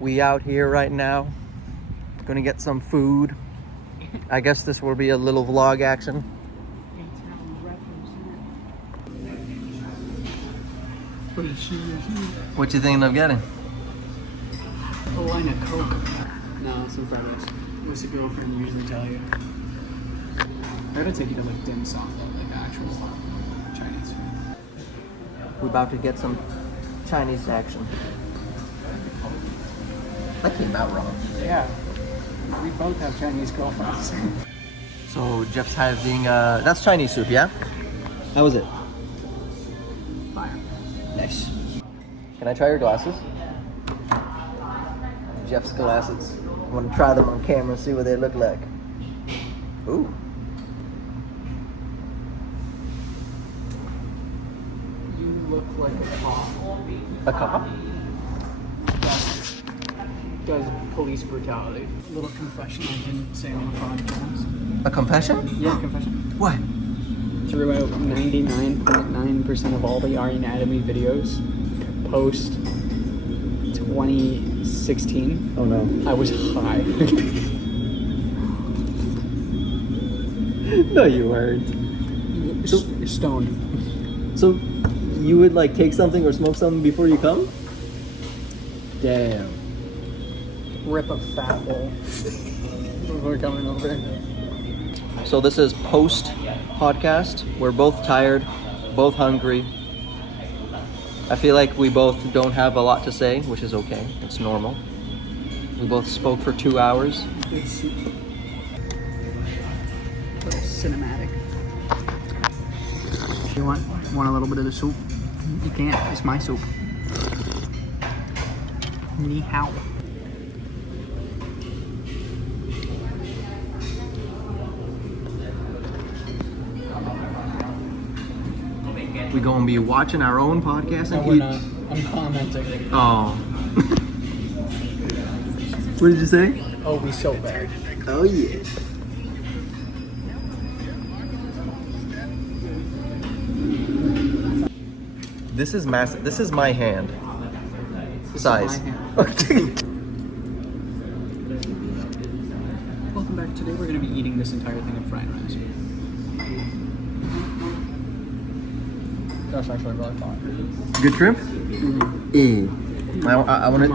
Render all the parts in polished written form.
We out here right now. Gonna get some food. I guess this will be a little vlog action. What you thinking of getting? A line of Coke. No, some fried rice. What's your girlfriend usually tell you? I gotta take you to like dim sum, like actual Chinese food. We're about to get some Chinese action. That came out wrong. Yeah. We both have Chinese girlfriends. So Jeff's having that's Chinese soup, yeah? How was it? Fire. Nice. Can I try your glasses? Jeff's glasses. I want to try them on camera, see what they look like. Ooh. You look like a cop. A cop? Does police brutality. A little confession I didn't say on the podcast. A confession? Yeah, confession. What? Throughout 99.9% of all the Our Anatomy videos post 2016. Oh no. I was high. No, you weren't. Stoned. So you would like take something or smoke something before you come? Damn. Rip a fat hole before coming over. So this is post podcast. We're both tired, both hungry. I feel like we both don't have a lot to say, which is okay. It's normal. We both spoke for 2 hours. Good soup. Little cinematic. You want a little bit of the soup? You can't. It's my soup. Ni hao. We gonna be watching our own podcast and No, we're not. I'm commenting. Oh. What did you say? Oh, we so bad. Oh yeah. This is massive. This is my hand size. My hand. Okay. Welcome back. Today we're going to be eating this entire thing of fried rice. That's actually really fun. Good trip? Mm-hmm. I want to.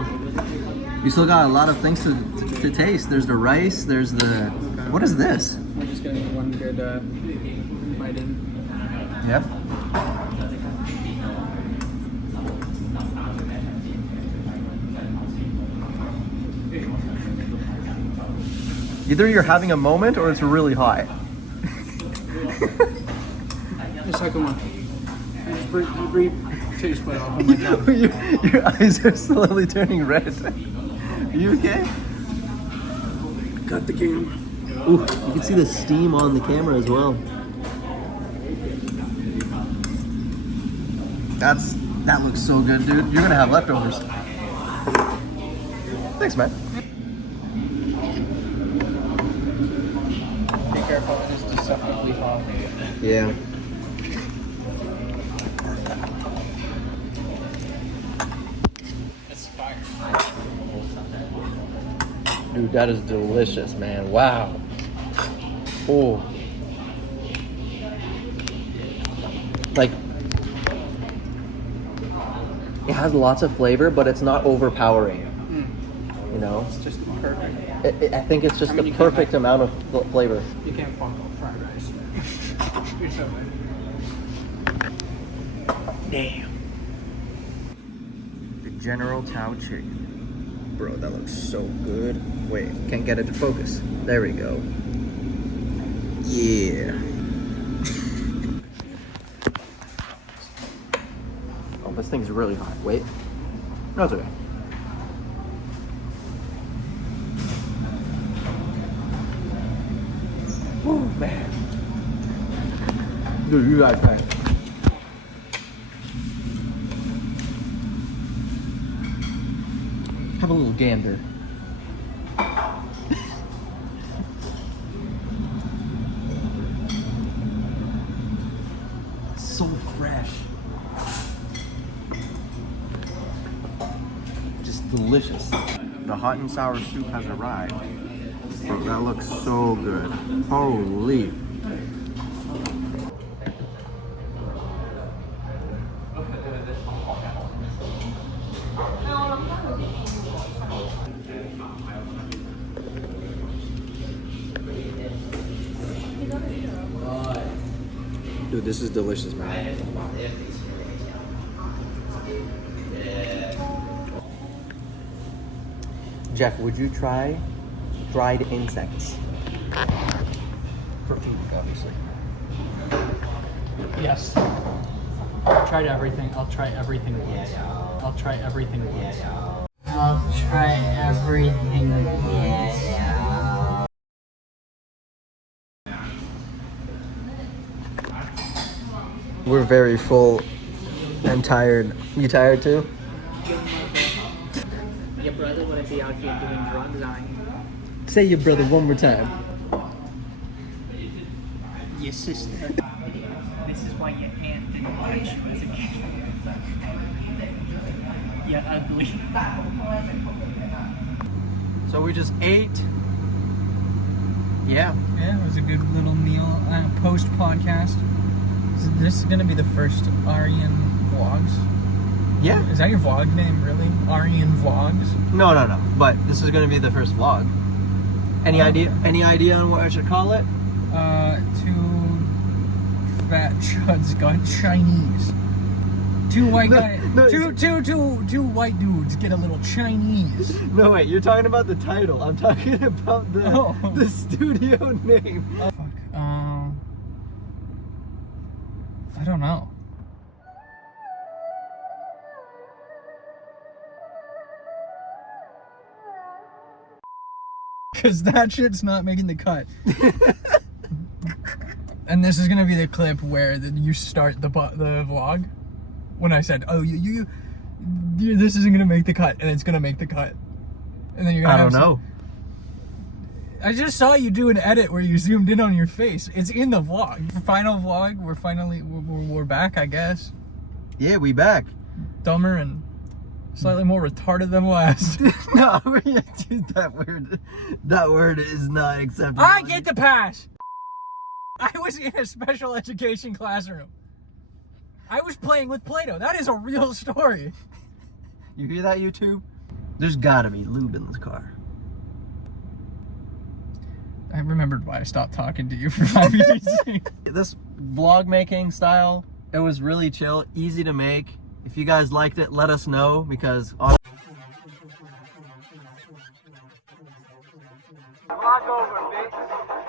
You still got a lot of things to taste. There's the rice. There's the. Okay. What is this? We're just getting one good bite in. Yeah. Either you're having a moment or it's really hot. The second one. Every taste bud off. Oh my god. Your eyes are slowly turning red. Are you okay? Cut the camera. Ooh, you can see the steam on the camera as well. That looks so good, dude. You're gonna have leftovers. Thanks, man. Be careful, it is deceptively hot. Yeah. It's fire. Dude, that is delicious, man. Wow. Oh. Like, it has lots of flavor, but it's not overpowering. You know? It's just perfect. I think it's just I mean, the you can't perfect have- amount of flavor. You can't fuck up fried rice. You're so bad. Damn. The General Tao chicken. Bro, that looks so good. Wait, can't get it to focus. There we go. Yeah. Oh, this thing's really hot. Wait. No, it's okay. Oh, man. Dude, you guys back. Have a little gander. So fresh. Just delicious. The hot and sour soup has arrived. Oh, that looks so good. Holy. Dude, this is delicious, man. Jeff, would you try dried insects? For food, obviously. Yes. I've tried everything. I'll try everything once. I'll try everything once. I'll try everything. Yeah. We're very full and tired. You tired too? Your brother wouldn't be out here doing drugs on you. Say your brother one more time. Your sister. This is why your aunt didn't like you as a kid. You're ugly. So we just ate. Yeah. Yeah, it was a good little meal. Post podcast. This is gonna be the first Aryan vlogs. Yeah. Is that your vlog name, really? Aryan vlogs? No. But this is gonna be the first vlog. Any idea? Any idea on what I should call it? Two fat chuds got Chinese. Two white guys. No. Two white dudes get a little Chinese. No, wait. You're talking about the title. I'm talking about the studio name. Oh, fuck. I don't know. Because that shit's not making the cut. And this is gonna be the clip where you start the vlog. When I said, "Oh, you this isn't gonna make the cut," and it's gonna make the cut. And then you're gonna. I don't know. I just saw you do an edit where you zoomed in on your face. It's in the vlog. Final vlog. We're back, I guess. Yeah, we back. Dumber and slightly more retarded than last. No, dude, that word is not acceptable. I get the pass. I was in a special education classroom. I was playing with Play-Doh. That is a real story. You hear that, YouTube? There's gotta be lube in this car. I remembered why I stopped talking to you for 5 years. This vlog making style, it was really chill, easy to make. If you guys liked it, let us know, because vlog over, bitch.